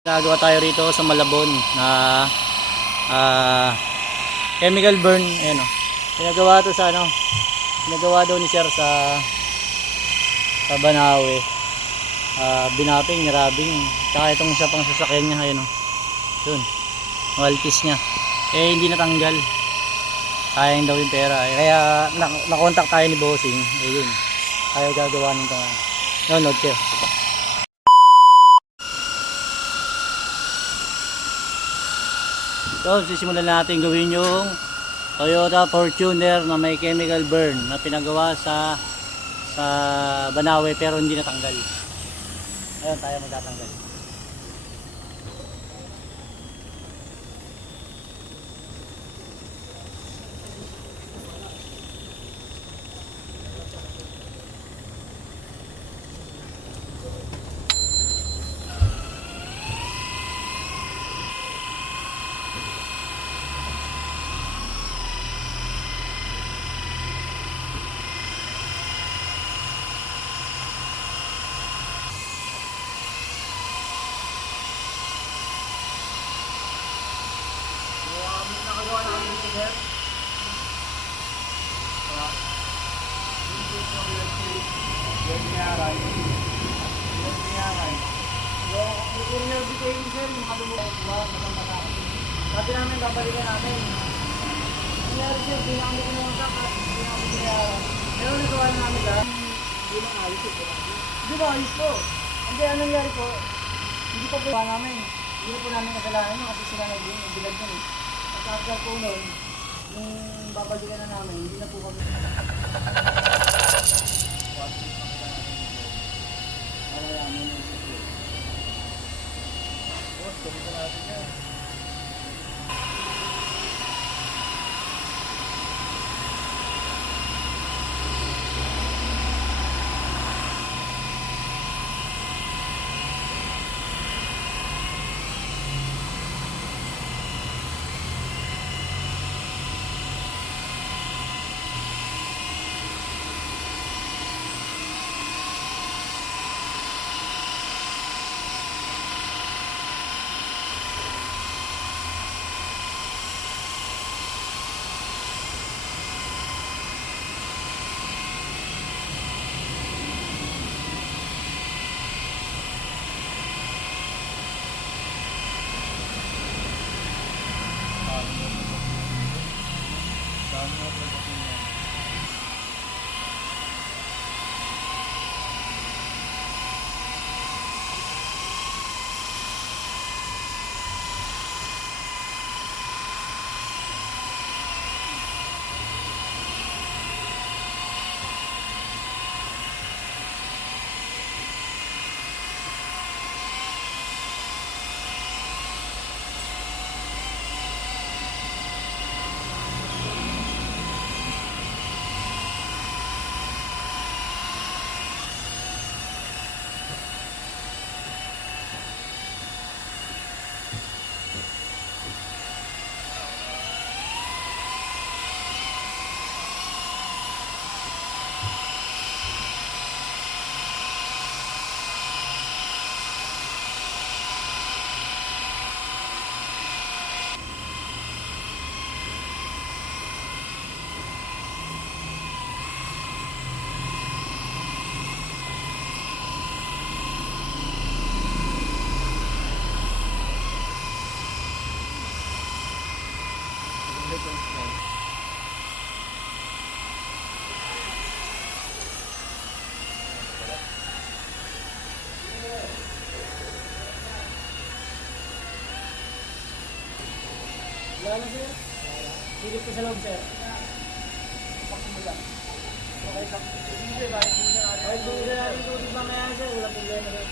Nagawa tayo rito sa Malabon na chemical burn. Ayan o. Pinagawa to sa ano. Pinagawa daw ni Sir sa Banawe. Binaping, nirabing. Tsaka itong isa pang sasakyan niya. Ayan o. Yun. Waltis niya. Eh hindi natanggal. Sayang daw yung pera. Kaya nakontak tayo ni Bossing. Eh yun. Kaya gagawa nito. Nanonood kayo. So, sisimulan natin gawin yung Toyota Fortuner na may chemical burn na pinagawa sa Banawe pero hindi natanggal. Ayun, tayo magtatanggal. Nakagawa na kami dito, sir. Yan niyaran. Yung courier detailing, sir, yung kalumuot ba, matang-matang. Sabi namin, babalikan natin. Nangyari, sir, hindi namin kinawagsak at hindi namin kinayaran. Pero nagawa na namin lang, hindi lang ayos ito. Hindi ba, ayos po. Hindi, anong nangyari po, hindi pa po namin. Hindi po namin kasalanan yun kasi sila nagbilag yun eh. At after po nun, nung babalikan na namin, hindi na po kami. Malalaman yung sisyo. Boss, kami sa natin yan. Wala na, sir. Silip ko sa loob, sir. Paksin mo lang. Okay, paksin. Hindi, bakit po sa natin? Bakit po sa natin tubig mamaya, sir? Wala problema, sir.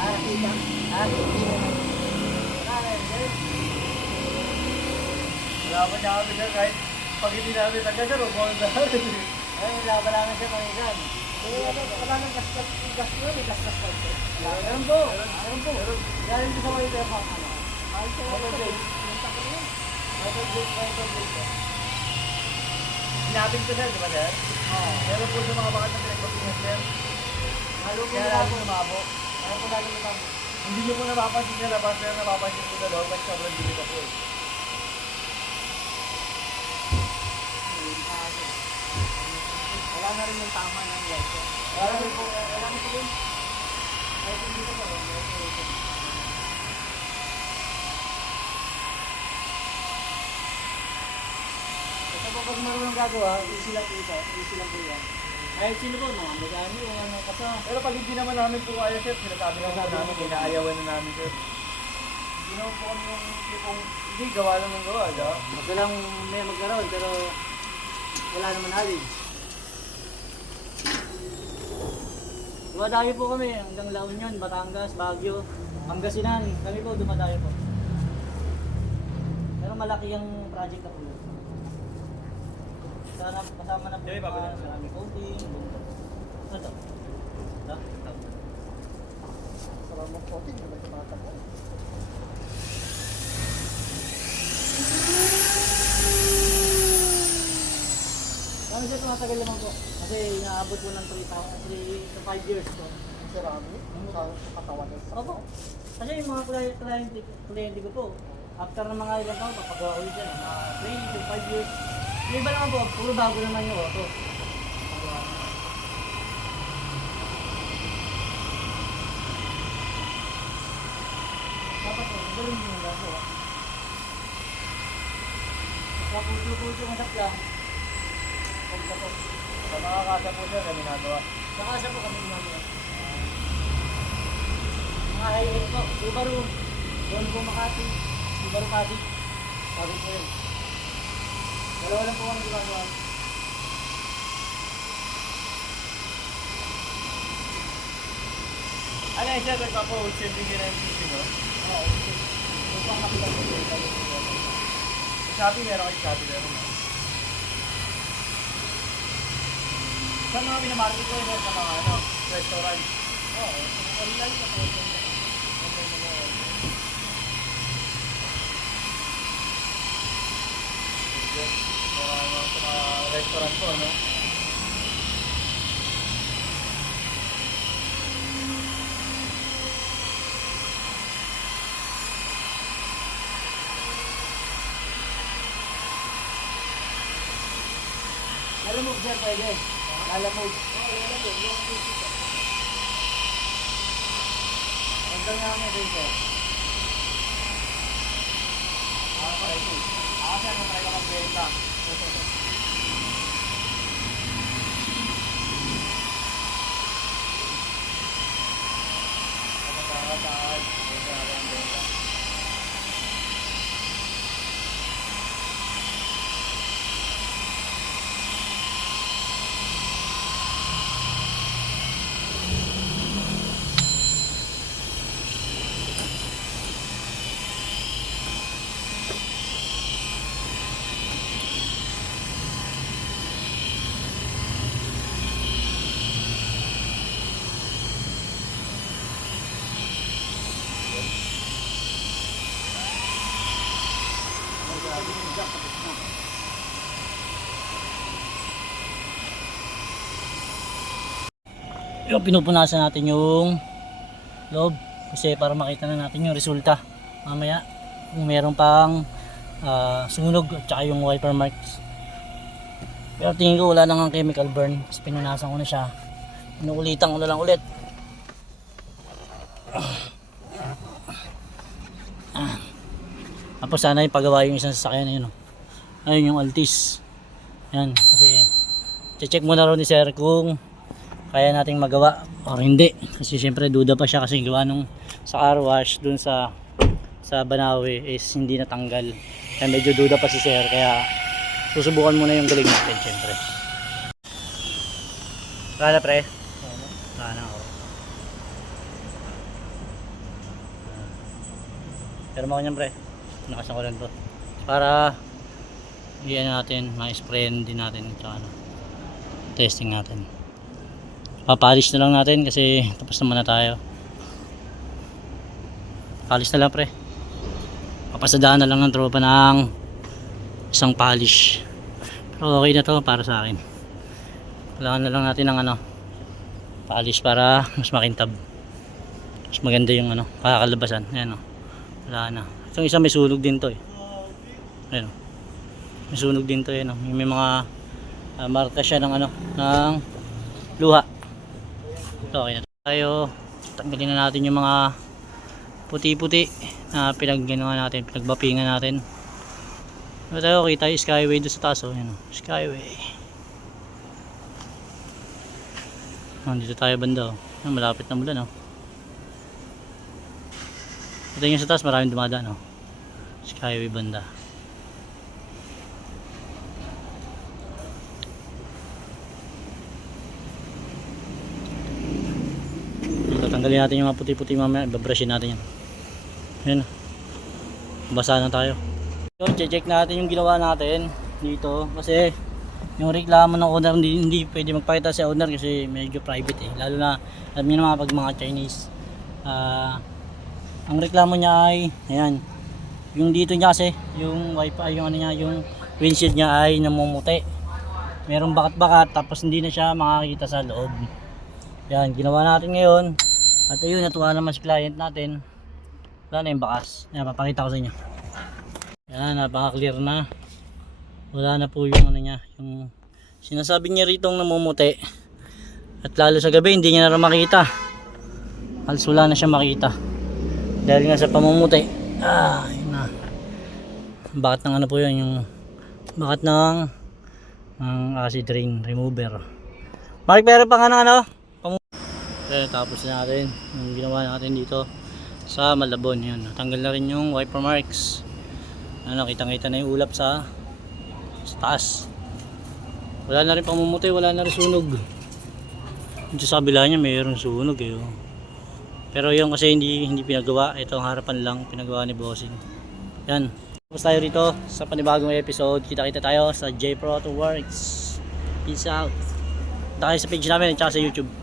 Nakakita. Wala pa niya kami sir, kahit pag hindi namin taga sir, huwag mo ang daharin. Ay, laban namin siya kanina. Wala nang gasgas yun, gasgas pa ito. Meron po. Galing ko sa mga ito yung mga Michael Blade. Michael Blade. Sinabing ko sir, di ba sir? Oo. Meron po sa mga bakat na pinagpapingan sir. Halo ko Kaya na lalo po. lumabo. Ayaw ko lalo na po. Hindi nyo po napapansin sa labas, pero napapansin po sa loob kasi sobrang dilim na po eh. Wala na rin yung tama ng guys. Wala na po yun. Ay, hindi ko po. Ito po pag marunong gagawa, easy lang po ito. Easy lang po yan. Kahit sino po, mga magano, mga kasama. Pero pag hindi naman namin po kaya sir, sinasabi naman po namin, inaayawan na namin sir. Hindi naman po kami yung tipong, hindi, gawa lang ng gawa, di ba? Magalang may magkaroon, pero wala naman halin. Dumadayo po kami hanggang La Union, Batangas, Baguio, Pangasinan. Kami po dumadayo po. Pero malaki ang project na po. Sana kasama na po Sige, babalik. marami coating. Ano to? Ito? Sarang mong coating, wala yung mga tapo. Kami siya tumatagal naman po. Kasi inaabot po ng 3 to 5 years po. Sarami? Sa katawan ng Opo. Kasi yung mga kliyente ko po, after ng mga ilang taon, papagawa ulit yan. Mga 3 to 5 years. Yung iba naman po, puro bago naman yung auto. Dapat po, magaling yung gaso. Kaya puso-puso ang sakya. Pagkapos. Sa mga kasa po sir, kami nagawa. Sa kasa po kami ginagawa. Mga highway po, Subaru, Volvo Makati, Subaru Pasig. Sabi po yun. Dalawa lang po kami ginagawa. Ano yung sir, nagpapa-shipping din ang shipping, no? Oo, okay. Kung pang makita po yun, tayo po yun. Sa Shopee, meron kayo Shopee meron. Saan mga minamarket ko yun sa mga ano, restaurant? Oo, online na po. Sa mga restaurant po, no? Lalamog sir, pwede. Lalamog. Oo, lalamog. Hanggang namin din sir. Sir, matry ka magbenta. Yung pinupunasan natin yung loob kasi para makita na natin yung resulta mamaya kung meron pang sunog at saka yung wiper marks. Pero tingin ko wala nang ang chemical burn kasi pinunasan ko na siya, pinuulitan ko na lang ulit. Tapos sana yung pagawa yung isang sasakyan na yun, ayun yung Altis yan, kasi check muna rin ni sir kung kaya nating magawa o hindi, kasi syempre duda pa siya kasi gawa nung sa car wash dun sa Banawe is hindi natanggal, kaya medyo duda pa si sir, kaya susubukan muna yung galing natin syempre. Wala na pre? Wala na ako. Pero mga kanyan pre, nakasan ko lang to para iyan natin, ma-sprayan din natin ito, ano, testing natin. Papalis na lang natin kasi tapos naman na tayo. Palis na lang pre, papasadaan na lang ng tropa ng isang polish. Pero okay na to para sa akin. Kailangan na lang natin ng ano, polish para mas makintab, mas maganda yung ano, kakalabasan. Ayan o, wala na. Itong isa may sunog din to eh. Ayan o, may sunog din to. Ayan o, may mga marka siya ng ano, ng luha. Ito, okay na tayo. Tanggalin na natin yung mga puti-puti na pinagginawa natin, pinagbapingan natin. Ito tayo, kita yung skyway doon sa taas o. Ayan o, skyway. Dito tayo banda o. Malapit na mula no. Ito yung sa taas, maraming dumadaan o. Skyway banda. Tatanggalin natin yung mga puti-puti mamaya, ibabrushin natin yan. Ayan, basa na tayo. So, check natin yung ginawa natin dito kasi yung reklamo ng owner hindi pwede magpakita sa owner kasi medyo private eh, lalo na alam niyo naman pag mga Chinese. Ang reklamo niya ay ayan, yung dito niya kasi yung wifi, yung ano niya, yung windshield niya ay namumuti, merong bakat-bakat tapos hindi na siya makakita sa loob. Yan, ginawa natin ngayon at ayun, natuwa naman si client natin. Wala na yung bakas. Yan, papakita ko sa inyo. Yan, napaka-clear na. Wala na po yung ano niya, yung sinasabi niya rito namumuti. At lalo sa gabi, hindi niya na makita. Halos wala na siya makita. Dahil nga sa pamumuti. Yun na. Bakat ng ano po yun, yung bakat ng acid rain remover. Pero pa nga ng ano, tapos na natin yung ginawa natin dito sa Malabon. Yun, natanggal na rin yung wiper marks. Ano, kitang-kita na yung ulap sa taas. Wala na rin pamumuti, wala na rin sunog. Dito sa kabila niya mayroong sunog eh. Pero yung kasi hindi pinagawa. Ito ang harapan lang pinagawa ni Bossing. Yan. Tapos tayo rito sa panibagong episode. Kita-kita tayo sa J Pro Auto Works. Peace out. Punta kayo sa page namin at sa YouTube.